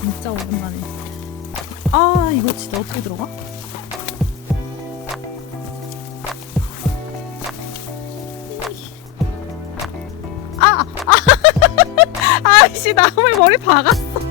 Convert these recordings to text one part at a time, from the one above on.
진짜 오랜만에. 아 이거 진짜 어떻게 들어가? 아, 아, 아이씨 나무에 머리 박았어.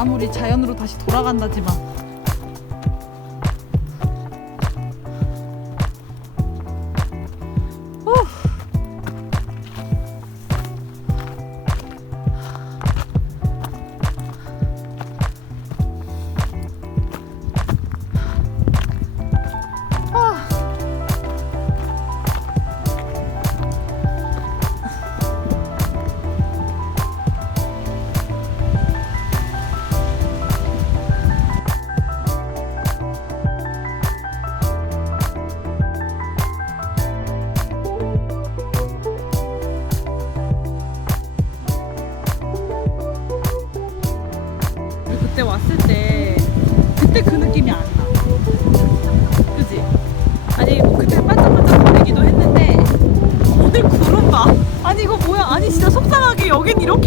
아무리 자연으로 다시 돌아간다지만.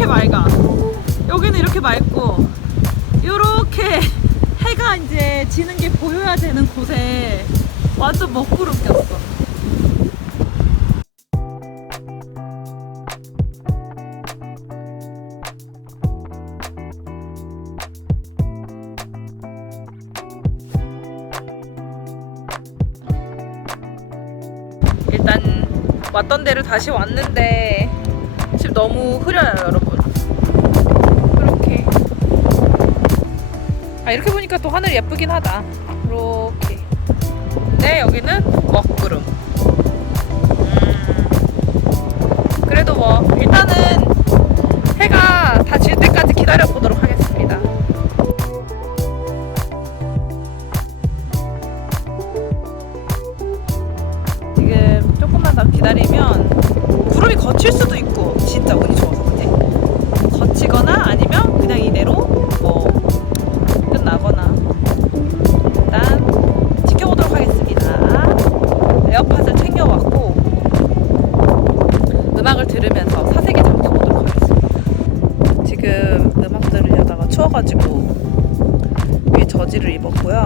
이렇게 맑아. 여기는 이렇게 맑고 요렇게 해가 이제 지는 게 보여야 되는 곳에 완전 먹구름 꼈어. 일단 왔던 데로 다시 왔는데 지금 너무 흐려요 여러분 아 이렇게 보니까 또 하늘 예쁘긴 하다. 이렇게. 근데 여기는 먹구름 저지를 입었고요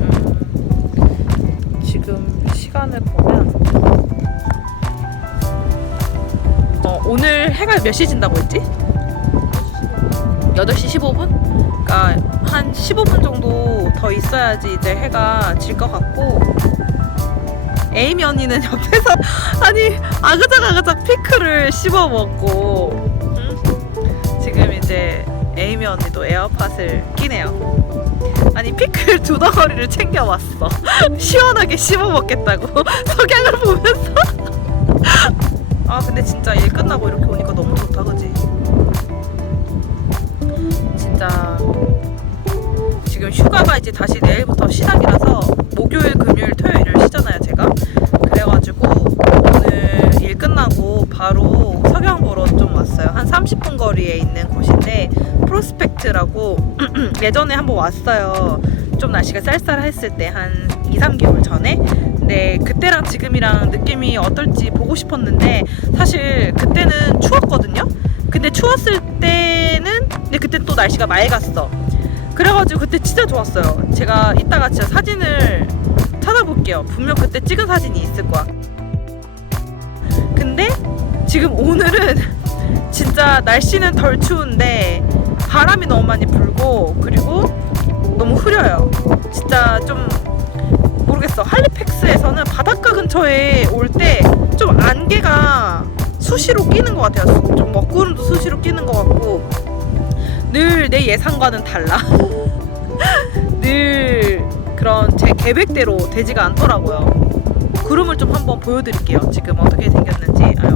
음, 지금 시간을 보면 어, 오늘 해가 몇 시 진다고 했지? 8시 15분? 그러니까 한 15분 정도 더 있어야지 이제 해가 질 것 같고 에이미 언니는 옆에서 아니 아그작 아그작 피클을 씹어 먹고 음? 지금 이제 에이미 언니도 에어팟을 끼네요. 아니 피클 두 덩어리를 챙겨왔어. 시원하게 씹어 먹겠다고 석양을 보면서. 아 근데 진짜 일 끝나고 이렇게 오니까 너무 좋다 그지? 진짜 지금 휴가가 이제 다시 내일부터 시작이라서 목요일, 금요일, 토요일을 쉬잖아요 제가. 그래가지고 오늘 일 끝나고 바로 석양 보러 좀 왔어요. 한 30분 거리에 있는 곳인데 프 로스펙트라고 예전에 한번 왔어요. 좀 날씨가 쌀쌀했을 때 한 2, 3개월 전에. 근데 그때랑 지금이랑 느낌이 어떨지 보고 싶었는데 사실 그때는 추웠거든요. 근데 추웠을 때는 근데 그때 또 날씨가 맑았어. 그래가지고 그때 진짜 좋았어요. 제가 이따가 진짜 사진을 찾아볼게요. 분명 그때 찍은 사진이 있을 거야. 근데 지금 오늘은 진짜 날씨는 덜 추운데 바람이 너무 많이 불고 그리고 너무 흐려요. 진짜 좀 모르겠어. 할리팩스에서는 바닷가 근처에 올 때 좀 안개가 수시로 끼는 것 같아요. 수- 좀 먹구름도 수시로 끼는 것 같고 늘 내 예상과는 달라. 늘 그런 제 계획대로 되지가 않더라고요. 구름을 좀 한번 보여드릴게요. 지금 어떻게 생겼는지. 아유,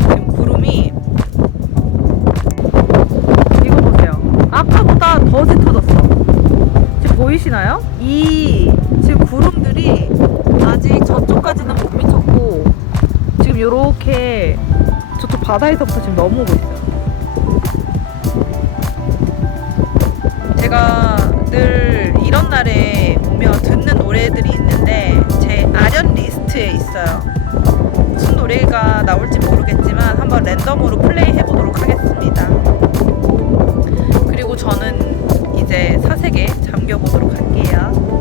지금 구름이 이거 보세요. 아까보다 더 짙어졌어. 지금 보이시나요? 이 지금 구름들이 아직 저쪽까지는 못 미쳤고 지금 요렇게 저쪽 바다에서부터 지금 넘어오고 있어요. 제가 늘 이런 날에 오면 듣는 노래들이 있는데 제 아련 리스트에 있어요. 무슨 노래가 나올지 모르겠지만 한번 랜덤으로 플레이 해보도록 하겠습니다. 그리고 저는 이제 사색에 잠겨보도록 할게요.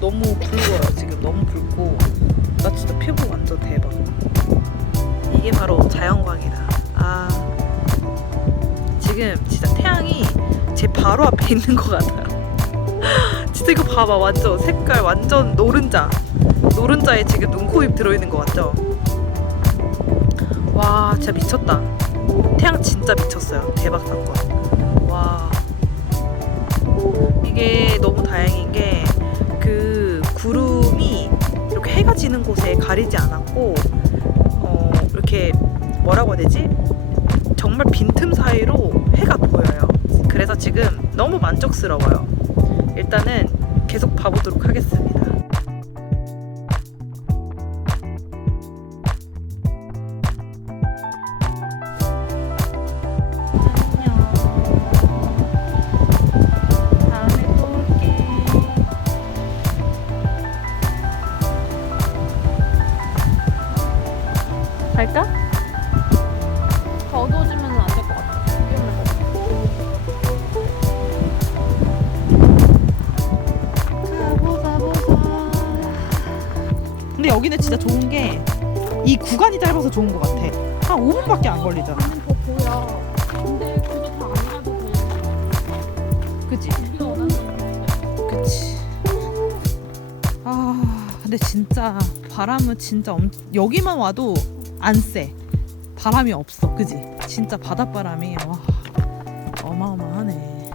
너무 붉어요. 지금 너무 붉고. 나 진짜 피부 완전 대박. 이게 바로 자연광이다. 아. 지금 진짜 태양이 제 바로 앞에 있는 것 같아요. 진짜 이거 봐봐. 완전 색깔 완전 노른자. 노른자에 지금 눈, 코, 입 들어있는 것 같죠? 와 진짜 미쳤다. 태양 진짜 미쳤어요. 대박 사건. 와. 이게 너무 다행인 게그 구름이 이렇게 해가 지는 곳에 가리지 않았고 어 이렇게 뭐라고 해야 되지? 정말 빈틈 사이로 해가 보여요. 그래서 지금 너무 만족스러워요. 일단은 계속 봐보도록 하겠습니다. 갈까? 더 어두워지면 안 될 것 같아. 가보자 보자. 근데 여기는 진짜 좋은 게 이 구간이 짧아서 좋은 것 같아. 한 5분밖에 안 걸리잖아. 나는 더 보여. 근데 그게 다 아니라도 돼. 그치? 우리가 원하는 건 그치. 아, 근데 진짜 바람은 진짜 엄... 여기만 와도 안 세. 바람이 없어. 그지? 진짜 바닷바람이 와, 어마어마하네.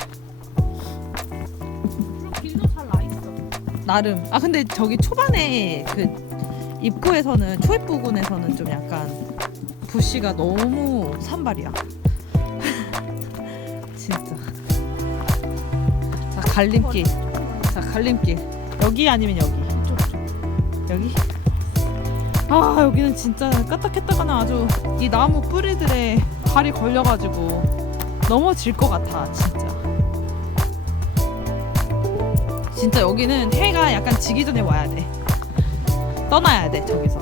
길도 잘 나 있어. 나름. 아 근데 저기 초반에 그 입구에서는 초입 부근에서는 좀 약간 부시가 너무 산발이야. 진짜. 자 갈림길. 자 갈림길. 여기 아니면 여기. 이쪽. 여기. 아 여기는 진짜 까딱했다가는 아주 이 나무 뿌리들에 발이 걸려가지고 넘어질 것 같아 진짜. 진짜 여기는 해가 약간 지기 전에 와야 돼. 떠나야 돼 저기서.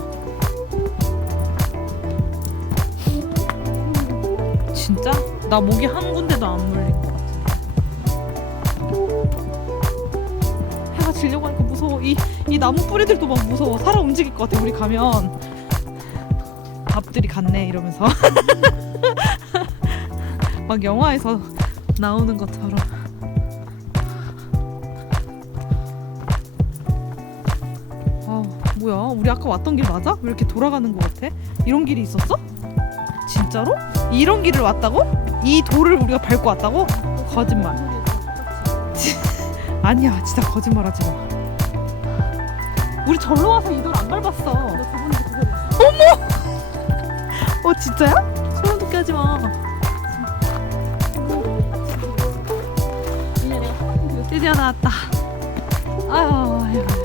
진짜? 나 목이 한 군데도 안것 지려고 하니까 무서워. 이, 이 나무 뿌리들도 막 무서워. 살아 움직일 것 같아. 우리 가면 밥들이 갔네 이러면서 막 영화에서 나오는 것처럼. 아 뭐야? 우리 아까 왔던 길 맞아? 왜 이렇게 돌아가는 것 같아? 이런 길이 있었어? 진짜로? 이런 길을 왔다고? 이 돌을 우리가 밟고 왔다고? 거짓말. 아니야, 진짜 거짓말하지 마. 우리 절로 와서 이돌 안 밟았어. 봤어? 어 진짜야? 소름 돋게 하지 마. 드디어 나왔다. 아유, 아유.